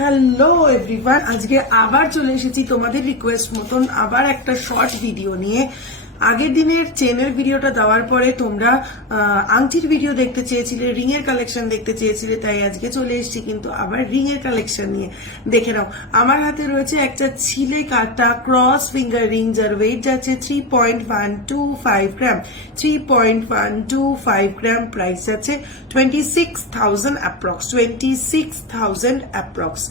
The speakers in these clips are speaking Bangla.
হ্যালো এভরিওয়ান, আজকে আবার চলে এসেছি তোমাদের রিকোয়েস্ট মতন আবার একটা শর্ট ভিডিও নিয়ে। আগের দিনের চেনের ভিডিওটা দেওয়ার পরে তোমরা আংটির ভিডিও দেখতে চেয়েছিলে, রিং এর কালেকশন দেখতে চেয়েছিলে, তাই আজকে চলে এসেছি কিন্তু আবার রিং এর কালেকশন নিয়ে। দেখে নাও, আমার হাতে রয়েছে একটা ছিলে কাটা ক্রস ফিঙ্গার রিং, যার ওয়েট যাচ্ছে 3.125 গ্রাম। 3.125 গ্রাম, প্রাইস যাচ্ছে 26,000 অ্যাপ্রক্স, 26,000 অ্যাপ্রক্স।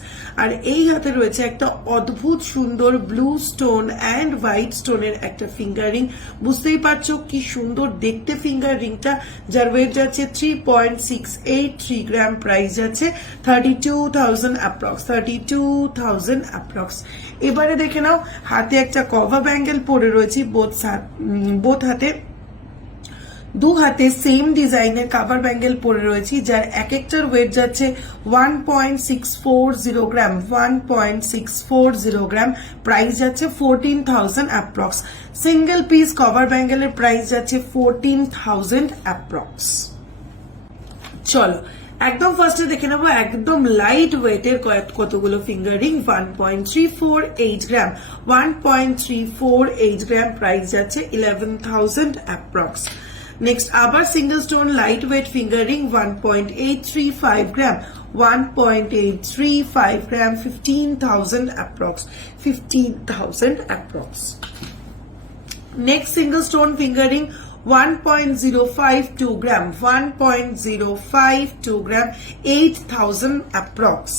আর এই হাতে রয়েছে একটা অদ্ভুত সুন্দর ব্লু স্টোন অ্যান্ড হোয়াইট স্টোনের একটা ফিঙ্গার রিং। বুঝতেই পারছো কি সুন্দর দেখতে ফিঙ্গার রিংটা, যার ওয়েট যাচ্ছে 3.683 গ্রাম, প্রাইস যাচ্ছে 32,000 অ্যাপ্রক্স, 32,000 অ্যাপ্রক্স। এবারে দেখে নাও, হাতে একটা কভার ব্যাঙ্গেল পরে রয়েছে, বোথ হাতে দু হাতে সেম ডিজাইনের কাভার ব্যাঙ্গেল পরে রয়েছি, যার এক একটার ওয়েট যাচ্ছে 1.640 গ্রাম, 1.640 গ্রাম, প্রাইস যাচ্ছে 14,000 অ্যাপ্রক্স। সিঙ্গেল পিস কভার ব্যাঙ্গেলের প্রাইস যাচ্ছে 14,000 অ্যাপ্রক্স। চলো একদম ফার্স্টে দেখে নেবো একদম লাইট ওয়েটের কতগুলো ফিঙ্গার রিং। 1.348 গ্রাম, 1.348 গ্রাম, প্রাইস যাচ্ছে 11,000 অ্যাপ্রক্স। নেক্সট আবার single stone light weight finger ring, 1.835 গ্রাম, 1.835 গ্রাম, 15,000 approx, 15,000 approx. Next single stone finger ring, 1.052 গ্রাম, 1.052 গ্রাম, 8,000 approx.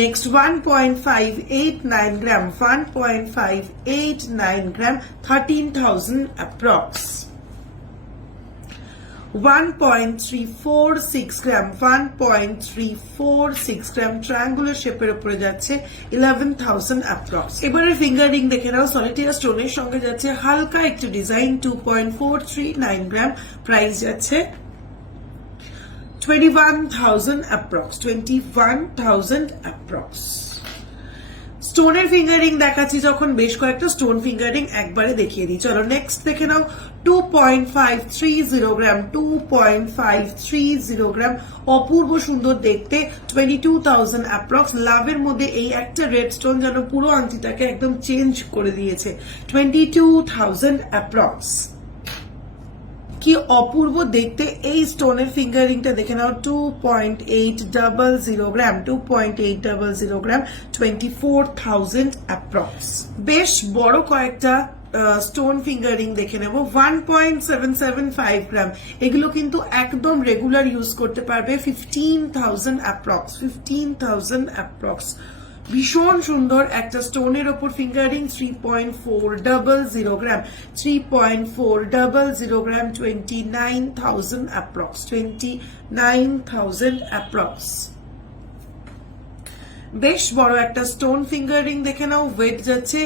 Next 1.589 gram, 1.589 gram, 13,000 approx. 1.346 gram, 1.346 gram, triangular shape-এর উপরে যাচ্ছে 11,000 approx. এবারে ফিঙ্গার রিং দেখে নাও, সলিটেয়ার স্টোনের সঙ্গে যাচ্ছে হালকা একটু ডিজাইন, 2.439 গ্রাম, প্রাইস যাচ্ছে 21,000 approx, 21,000 approx. স্টোনের ফিঙ্গার রিং দেখাচ্ছি যখন, বেশ কয়েকটা স্টোন ফিঙ্গার রিং একবারে দেখিয়ে দিই। চলো নেক্সট দেখে নাও, 2.530 গ্রাম, 2.530 গ্রাম, অপূর্ব সুন্দর দেখতে, 22,000 অ্যাপ্রক্স। লাভের মধ্যে এই একটা রেড স্টোন যেন পুরো আংটিটাকে একদম চেঞ্জ করে দিয়েছে, 22,000 অ্যাপ্রক্স। কি অপূর্ব দেখতে এই স্টোনের ফিঙ্গার রিংটা দেখে নাও, 2.800 গ্রাম, 2.800 গ্রাম, 24,000 অ্যাপ্রক্স। বেশ বড় কয়েকটা স্টোন ফিঙ্গার রিং দেখে নেব, 1.775 গ্রাম। এগুলো কিন্তু একদম রেগুলার ইউজ করতে পারবে, 15,000 অ্যাপ্রক্স, 15,000 অ্যাপ্রক্স। ভীষণ সুন্দর একটা স্টোনের ওপর ফিঙ্গার রিং, 3.400 গ্রাম, 3.400 গ্রাম, 29,000 অ্যাপ্রক্স, 29,000 অ্যাপ্রক্স। বেশ বড় একটা স্টোন ফিঙ্গার রিং দেখে নাও, ওয়েট যাচ্ছে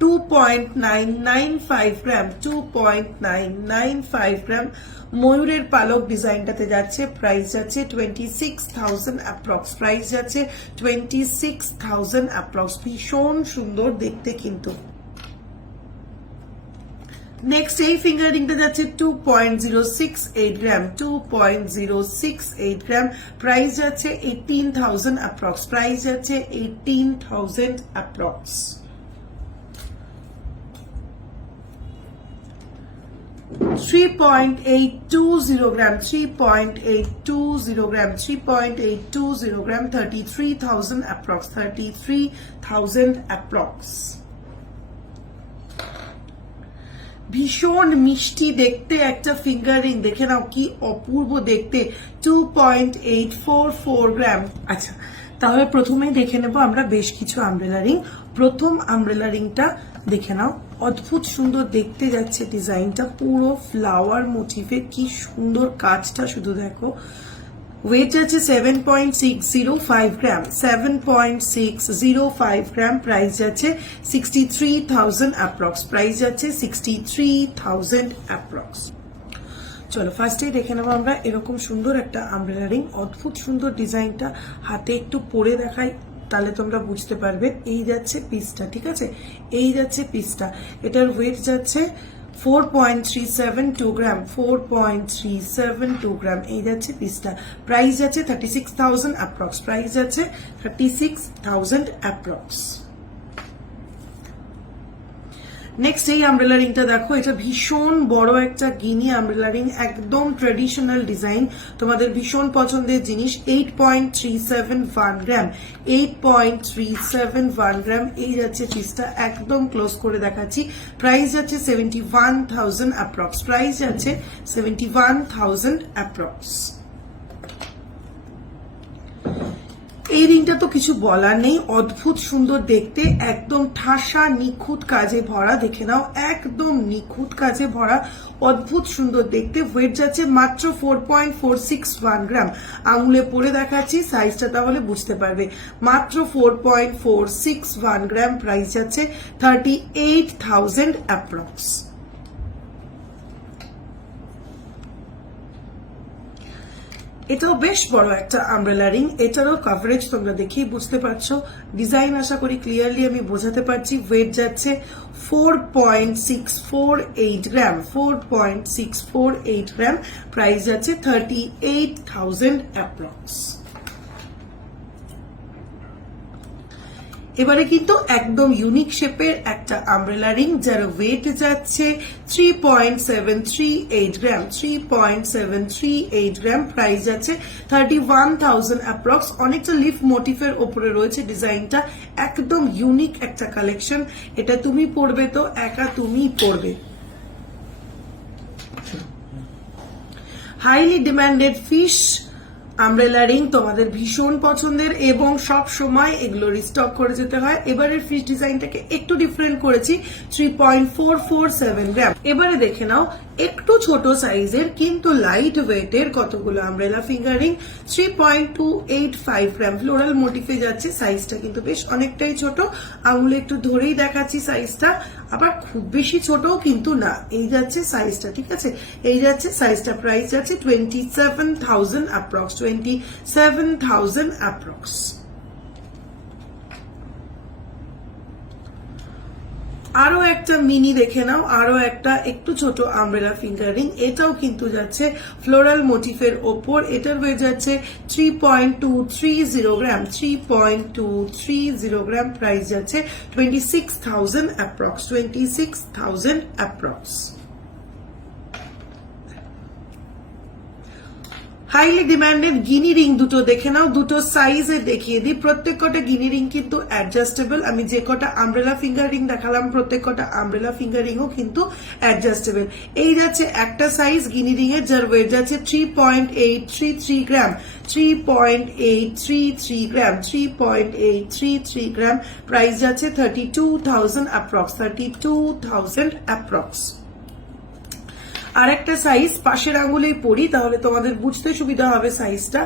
2.995 গ্রাম, 2.995 গ্রাম, ময়ূরের পালক ডিজাইনটাতে যাচ্ছে, প্রাইস যাচ্ছে 26,000 অ্যাপ্রক্স, প্রাইস যাচ্ছে 26,000 অ্যাপ্রক্স। ভীষণ সুন্দর দেখতে কিন্তু। নেক্সট এই ফিঙ্গার রিংটা যাচ্ছে 2.068 গ্রাম, 2.068 গ্রাম, প্রাইস যাচ্ছে 18,000 অ্যাপ্রক্স, প্রাইস যাচ্ছে 18,000 অ্যাপ্রক্স। 3.820 গ্রাম, 3.820 গ্রাম, 3.820 গ্রাম, 33,000 অ্যাপ্রক্স, 33,000 অ্যাপ্রক্স। ভীষণ মিষ্টি দেখতে একটা ফিঙ্গার রিং দেখে নাও, কি অপূর্ব দেখতে, 2.844 গ্রাম। আচ্ছা, তাহলে প্রথমেই দেখে নেব আমরা বেশ কিছু আমব্রেলা রিং। প্রথম আমব্রেলা রিংটা দেখে নাও, অদ্ভুত সুন্দর দেখতে যাচ্ছে ডিজাইনটা, পুরো ফ্লাওয়ার মোটিভে, কি সুন্দর কাজটা শুধু দেখো। ওয়েট আছে 7.605 গ্রাম, 7.605 গ্রাম, প্রাইস যাচ্ছে 63,000 অ্যাপ্রক্স, প্রাইস যাচ্ছে 63,000 অ্যাপ্রক্স। চলো ফার্স্টেই দেখে নেবো আমরা এরকম সুন্দর একটা আমব্রেলা রিং, অদ্ভুত সুন্দর ডিজাইনটা, হাতে একটু পরে দেখাই তাহলে তোমরা বুঝতে পারবে। এই যাচ্ছে পিসটা, ঠিক আছে, এই যাচ্ছে পিসটা, এটার ওয়েট যাচ্ছে 4.372 গ্রাম, 4.372 গ্রাম এই যাচ্ছে পিসটা। প্রাইস যাচ্ছে 36,000 অ্যাপ্রক্স, প্রাইস যাচ্ছে 36,000 অ্যাপ্রক্স। নেক্সট এই আমব্রেলা রিংটা দেখো, এটা ভীষণ বড় একটা গিনি আমব্রেলা রিং, একদম ট্রেডিশনাল ডিজাইন, তোমাদের ভীষণ পছন্দের জিনিস। 8.371 গ্রাম, 8.371 গ্রাম এই যাচ্ছে পিসটা, একদম ক্লোজ করে দেখাচ্ছি। প্রাইস যাচ্ছে 71,000 অ্যাপ্রক্স, প্রাইস যাচ্ছে 71,000 অ্যাপ্রক্স। এই রিংটা তো কিছু বলার নেই, অদ্ভুত সুন্দর দেখতে, একদম ঠাসা নিখুঁত কাজে ভরা, দেখে নাও একদম নিখুঁত কাজে ভরা, অদ্ভুত সুন্দর দেখতে। ওয়েট যাচ্ছে মাত্র 4.461 গ্রাম, আঙুলে পরে দেখাচ্ছি সাইজটা তাহলে বুঝতে পারবে, মাত্র 4.461 গ্রাম, প্রাইস যাচ্ছে 38,000 অ্যাপ্রক্স। এটাও বেশ বড় একটা আমব্রেলা রিং, এটারও কভারেজ তোমরা দেখেই বুঝতে পারছো, ডিজাইন আশা করি ক্লিয়ারলি আমি বোঝাতে পারছি। ওয়েট যাচ্ছে 4.648 গ্রাম, 4.648 গ্রাম, প্রাইস যাচ্ছে 38,000 অ্যাপ্রক্স। এবারে কিন্তু একদম ইউনিক শেপের একটা আমব্রেলা রিং, যার ওয়েট যাচ্ছে 3.738 গ্রাম, 3.738 গ্রাম, প্রাইস যাচ্ছে 31,000 অ্যাপ্রক্স। অনেকটা লিফ মোটিফের ওপরে রয়েছে ডিজাইনটা, একদম ইউনিক একটা কালেকশন। এটা তুমি পরবে তো একা তুমিই পরবে। Highly demanded fish umbrella ring, তোমাদের ভীষণ পছন্দের এবং সব সময় এগুলো রিস্টক করে যেতে হয়। এবারের ফিশ ডিজাইনটাকে একটু ডিফারেন্ট করেছি, 3.447 গ্রাম। এবারে দেখে নাও একটু ছোট সাইজের কিন্তু লাইট ওয়েটের কতগুলো আমব্রেলা ফিঙ্গার রিং, 3.285 গ্রাম, ফ্লোরাল মোটিফে যাচ্ছে, সাইজটা কিন্তু বেশ অনেকটাই ছোট, আঙুলে একটু ধরেই দেখাচ্ছি সাইজটা, আবার খুব বেশি ছোটও কিন্তু না, এই যাচ্ছে সাইজটা, ঠিক আছে, এই যাচ্ছে সাইজটা। প্রাইস যাচ্ছে 27,000 অ্যাপ্রক্স, 27,000 অ্যাপ্রক্স। আরো একটা মিনি দেখে নাও, আরো একটা একটু ছোট আমব্রেলা ফিঙ্গার রিং, এটাও কিন্তু যাচ্ছে ফ্লোরাল মোটিফের ওপর, এটার হয়ে যাচ্ছে 3.230 গ্রাম, 3.230 গ্রাম, প্রাইস যাচ্ছে 26,000 অ্যাপ্রক্স, 26,000 অ্যাপ্রক্স। হাইলি ডিমান্ডেড গিনি রিং দুটো দেখে নাও, দুটো সাইজে দেখিয়ে দিই। প্রত্যেক কটা গিনি রিং কিন্তু অ্যাডজাস্টেবল, আমি যে কটা আমব্রেলা ফিঙ্গার রিং দেখালাম প্রত্যেক কটা আমব্রেলা ফিঙ্গার রিংও কিন্তু অ্যাডজাস্টেবল। এই যাচ্ছে একটা সাইজ গিনি রিং এর, যার ওয়েট যাচ্ছে 3.833 গ্রাম, 3.833 গ্রাম, 3.833 গ্রাম, প্রাইস যাচ্ছে 32,000 অ্যাপ্রক্স, 32,000 অ্যাপ্রক্স। আর একটা সাইজ পাশের আঙুলেই পড়ি তাহলে তোমাদের বুঝতে সুবিধা হবে সাইজটা।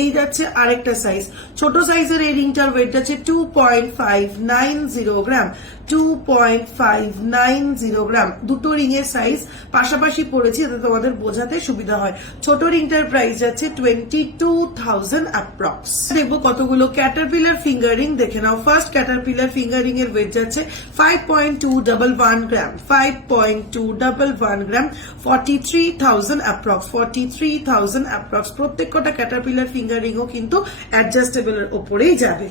এই যাচ্ছে আরেকটা সাইজ, ছোট সাইজের এই রিংটার ওয়েট যাচ্ছে 2.590 গ্রাম, 2.590 গ্রাম। দুটো রিং এর সাইজ পাশাপাশি পড়েছি যাতে তোমাদের বোঝাতে সুবিধা হয়। ছোট রিংটার প্রাইস যাচ্ছে 22,000 অ্যাপ্রক্স। দেখবো কতগুলো ক্যাটারপিলার ফিঙ্গার রিং, দেখে নাও। ফার্স্ট ক্যাটারপিলার ফিঙ্গার রিং এর ওয়েট যাচ্ছে 5.211 গ্রাম, 5.211 গ্রাম, 43,000 অ্যাপ্রক্স, 43,000 অ্যাপ্রক্স। প্রত্যেক কটা ক্যাটারপিলার ফিঙ্গার রিংও কিন্তু অ্যাডজাস্টেবল এর ওপরেই যাবে।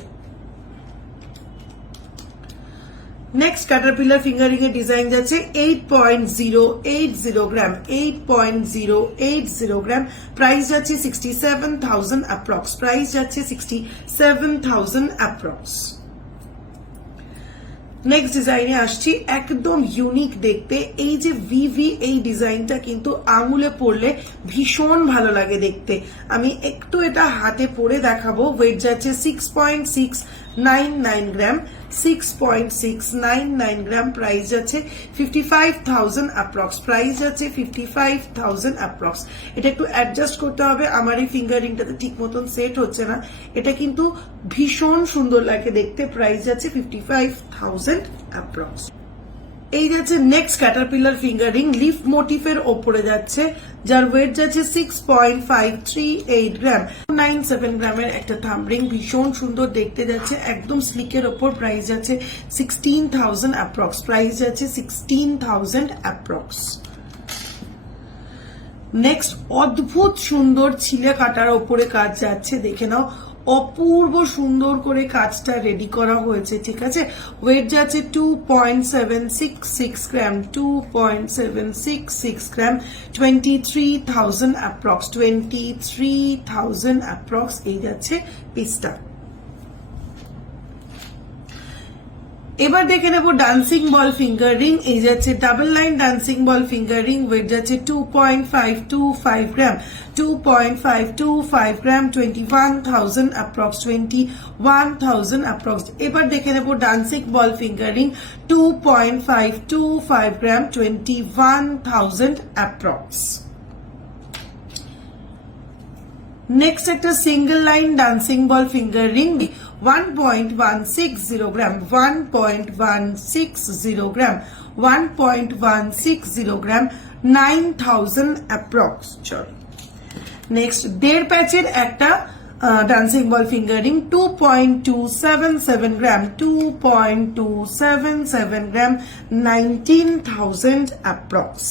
নেক্সট ক্যাটারপিলার ফিঙ্গারিং এর ডিজাইন যাচ্ছে 8.080 গ্রাম, 8.080 গ্রাম, প্রাইস যাচ্ছে 67,000 অ্যাপ্রক্স, প্রাইস যাচ্ছে 67,000 অ্যাপ্রক্স। নেক্সট ডিজাইনে আসছি, একদম ইউনিক দেখতে। এই যে ভিভি এই ডিজাইনটা কিন্তু আঙুলে পরলে ভীষণ ভালো লাগে দেখতে। আমি একটু এটা হাতে পরে দেখাবো। ওয়েট যাচ্ছে 6.699 গ্রাম, 6.699 গ্রাম, প্রাইস যাচ্ছে 55,000 অ্যাপ্রক্স, প্রাইস যাচ্ছে 55,000 অ্যাপ্রক্স। এটা একটু অ্যাডজাস্ট করতে হবে, আমার এই ফিঙ্গারিংটাতে ঠিক মতন সেট হচ্ছে না। এটা কিন্তু ভীষণ সুন্দর লাগে দেখতে, প্রাইস যাচ্ছে 55,000 অ্যাপ্রক্স। এই যাচ্ছে next caterpillar finger ring, leaf মোটিফের ওপরে যাচ্ছে, যার ওয়েট যাচ্ছে 6.538 গ্রাম, 97 গ্রামের একটা থাম্ব রিং, ভীষণ সুন্দর দেখতে যাচ্ছে, একদম স্লিকের ওপর। প্রাইস যাচ্ছে 16,000 অ্যাপ্রক্স, প্রাইস যাচ্ছে 16,000 অ্যাপ্রক্স। নেক্সট অদ্ভুত সুন্দর ছিলে কাটার ওপরে কাজ যাচ্ছে, দেখে নাও, অপূর্ব সুন্দর করে কাজটা রেডি করা হয়েছে, ঠিক আছে। ওয়েট যাচ্ছে 2.766 গ্রাম, 2.766 গ্রাম, 23,000 অ্যাপ্রক্স, 23,000 অ্যাপ্রক্স এই যাচ্ছে পিসটা। এবার দেখে নেব ডান্সিং বল ফিঙ্গার রিং, এই যাচ্ছে ডাবল লাইন ডান্সিং বল ফিঙ্গার রিং, ওয়েট যাচ্ছে 2.525 গ্রাম, 2.525 গ্রাম, 21,000 অ্যাপ্রক্স, 21,000 অ্যাপ্রক্স। এবার দেখে নেব ডান্সিং বল ফিঙ্গার রিং, 2.525 গ্রাম, 21,000 অ্যাপ্রক্স। নেক্সট একটা সিঙ্গেল লাইন ডান্সিং বল ফিঙ্গার রিং, 1.160 গ্রাম, 1.160 গ্রাম, 1.160 গ্রাম, 9,000 অ্যাপ্রক্স। চলো নেক্সট দেড় প্যাচের একটা ডান্সিং বল ফিঙ্গার রিং, 2.277 গ্রাম, 2.277 গ্রাম, 19,000 অ্যাপ্রক্স।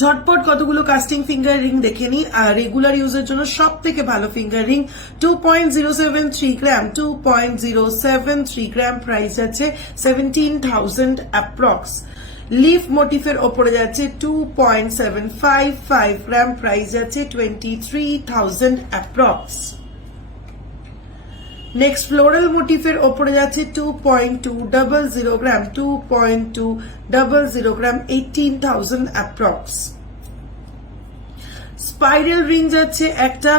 ঝটপট কতগুলো কাস্টিং ফিঙ্গার রিং দেখে নি, আর রেগুলার ইউজের জন্য সব থেকে ভালো ফিঙ্গার রিং, 2.073 গ্রাম, 2.073 গ্রাম, প্রাইস আছে 17,000 অ্যাপ্রক্স। লিফ মোটিফের ওপরে যাচ্ছে 2.755 গ্রাম, প্রাইস আছে 23,000 অ্যাপ্রক্স। নেক্সট ফ্লোরাল মোটিফের ওপরে যাচ্ছে 2.200 গ্রাম, 2.200 গ্রাম, 18,000 অ্যাপ্রক্স। স্পাইরাল রিং যাচ্ছে একটা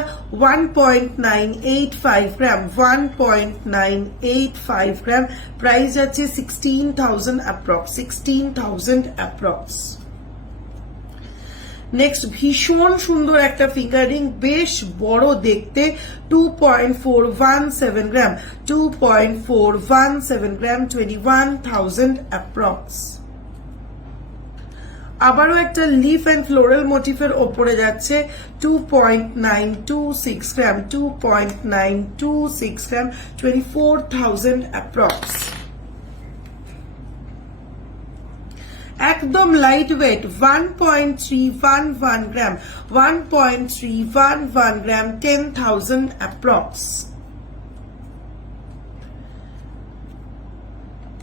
1.985 গ্রাম, 1.985 গ্রাম, প্রাইস যাচ্ছে 16,000 অ্যাপ্রক্স, 16,000 অ্যাপ্রক্স। নেক্সট ভীষণ সুন্দর একটা ফিঙ্গার রিং, বেশ বড় দেখতে, 2.417 গ্রাম, 2.417 গ্রাম, 21,000 অ্যাপ্রক্স। আবারও একটা লিফ অ্যান্ড ফ্লোরাল মোটিফের ওপরে যাচ্ছে 2.926 গ্রাম, 2.926 গ্রাম, 24,000 অ্যাপ্রক্স। একদম লাইট ওয়েট, 1.311 গ্রাম, 1.311 গ্রাম, 10,000 অ্যাপ্রক্স।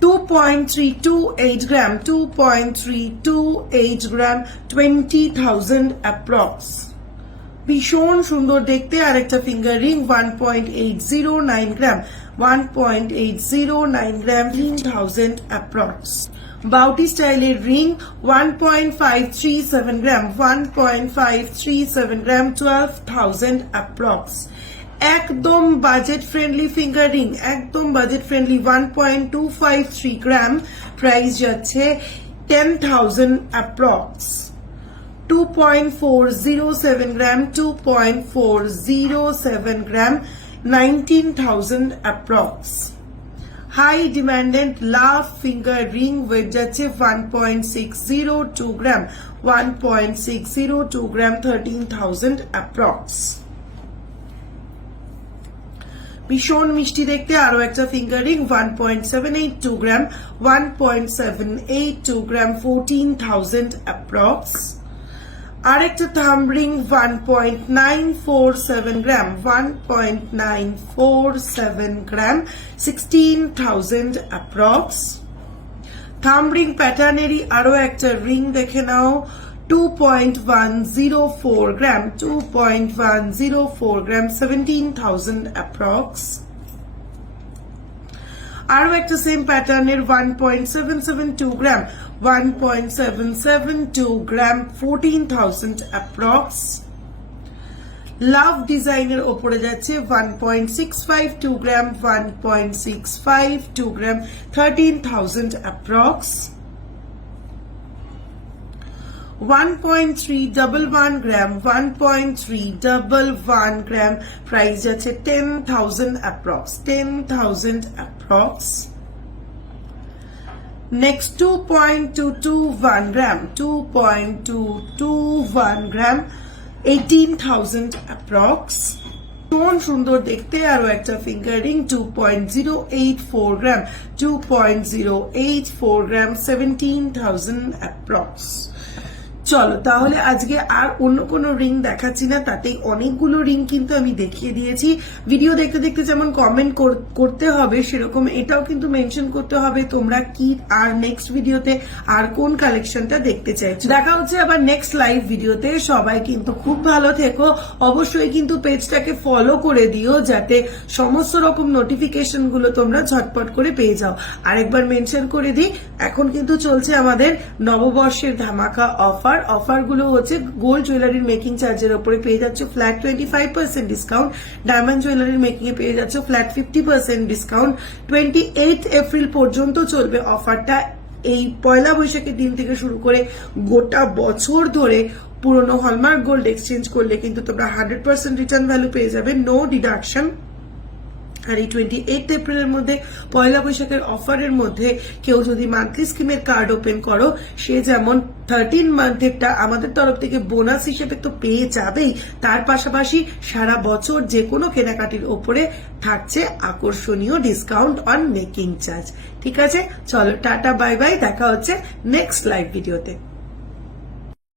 2.328 গ্রাম, 2.328 গ্রাম, 20,000 অ্যাপ্রক্স। ভীষণ সুন্দর দেখতে আরেকটা ফিঙ্গার রিং, 1.809 গ্রাম, 1.809 গ্রাম, 3,000 অ্যাপ্রক্স। বাউটি স্টাইলের রিং, 1.537 গ্রাম, 1.537 গ্রাম, 12,000 অ্যাপ্রক্স। একদম বাজেট ফ্রেন্ডলি ফিঙ্গার রিং, একদম বাজেট ফ্রেন্ডলি, 1.253 গ্রাম, প্রাইস যাচ্ছে 10,000 অ্যাপ্রক্স। 2.407 গ্রাম, 2.407 গ্রাম, 19,000 অ্যাপ্রক্স। হাই ডিমান্ডেড লাভ ফিঙ্গার রিং, ওয়েট যাচ্ছে 1.602 গ্রাম, 1.602 গ্রাম, 13,000 অ্যাপ্রক্স। ভীষণ মিষ্টি দেখতে আরো একটা ফিঙ্গার রিং, 1.782 গ্রাম, 1.782 গ্রাম, 14,000 অ্যাপ্রক্স। আরেকটা থাম্ব রিং, 1.947 গ্রাম, 1.947 গ্রাম, 16,000 অ্যাপ্রক্স। থাম্ব রিং প্যাটার্নেরই আরো একটা রিং দেখে নাও, 2.104 গ্রাম, 2.104 গ্রাম, 17,000 অ্যাপ্রক্স। আরো একটা সেম প্যাটার্নের 1.772 গ্রাম, 1.772 গ্রাম, 14,000 অ্যাপ্রক্স। লাভ ডিজাইনের ওপরে যাচ্ছে 1.652 গ্রাম, 1.652 গ্রাম, 13,000 অ্যাপ্রক্স। 1.311 গ্রাম, 1.311 গ্রাম, প্রাইস যাচ্ছে 10,000 অ্যাপ্রক্স, 10,000 অ্যাপ্রক্স। নেক্সট 2.221 গ্রাম, 2.221 গ্রাম, 18,000 অ্যাপ্রক্স। ভীষণ সুন্দর দেখতে আরো একটা ফিঙ্গার রিং, 2.084 গ্রাম, 2.084 গ্রাম, 17,000 অ্যাপ্রক্স। চলো তাহলে আজকে আর অন্য কোনো রিং দেখাচ্ছি না, তাতেই অনেকগুলো রিং কিন্তু আমি দেখিয়ে দিয়েছি। ভিডিও দেখতে দেখতে যেমন কমেন্ট করতে হবে, সেরকম এটাও কিন্তু মেনশন করতে হবে তোমরা কি আর নেক্সট ভিডিওতে আর কোন কালেকশনটা দেখতে চাইছো। দেখা হচ্ছে আবার নেক্সট লাইভ ভিডিওতে। সবাই কিন্তু খুব ভালো থেকো, অবশ্যই কিন্তু পেজটাকে ফলো করে দিও যাতে সমস্ত রকম নোটিফিকেশন গুলো তোমরা ঝটপট করে পেয়ে যাও। আরেকবার মেনশন করে দিই, এখন কিন্তু চলছে আমাদের নববর্ষের ধামাকা অফার গুলো হচ্ছে গোল্ড জুয়েলারির মেকিং চার্জের উপরে পেয়ে যাচ্ছ ফ্ল্যাট 25% ডিসকাউন্ট, ডায়মন্ড জুয়েলারির মেকিং এ পেয়ে যাচ্ছ ফ্ল্যাট 50% ডিসকাউন্ট। 28 এপ্রিল পর্যন্ত চলবে অফারটা। এই পয়লা বৈশাখের দিন থেকে শুরু করে গোটা বছর ধরে পুরনো হলমার্ক গোল্ড এক্সচেঞ্জ করলে কিন্তু তোমরা 100% রিটার্ন ভ্যালু পেয়ে যাবে, নো ডিডাকশন। আর এই 28 এপ্রিলের মধ্যে পয়লা বৈশাখের অফারের মধ্যে কেউ যদি মান্থলি স্কিমের কার্ড ওপেন করো, সে যেমন 13 মান্থেরটা আমাদের তরফ থেকে বোনাস হিসেবে তো পেয়ে যাবেই, তার পাশাপাশি সারা বছর যে কোনো কেনাকাটির ওপরে থাকছে আকর্ষণীয় ডিসকাউন্ট অন মেকিং চার্জ। ঠিক আছে, চলো টাটা বাই বাই, দেখা হচ্ছে নেক্সট লাইভ ভিডিওতে।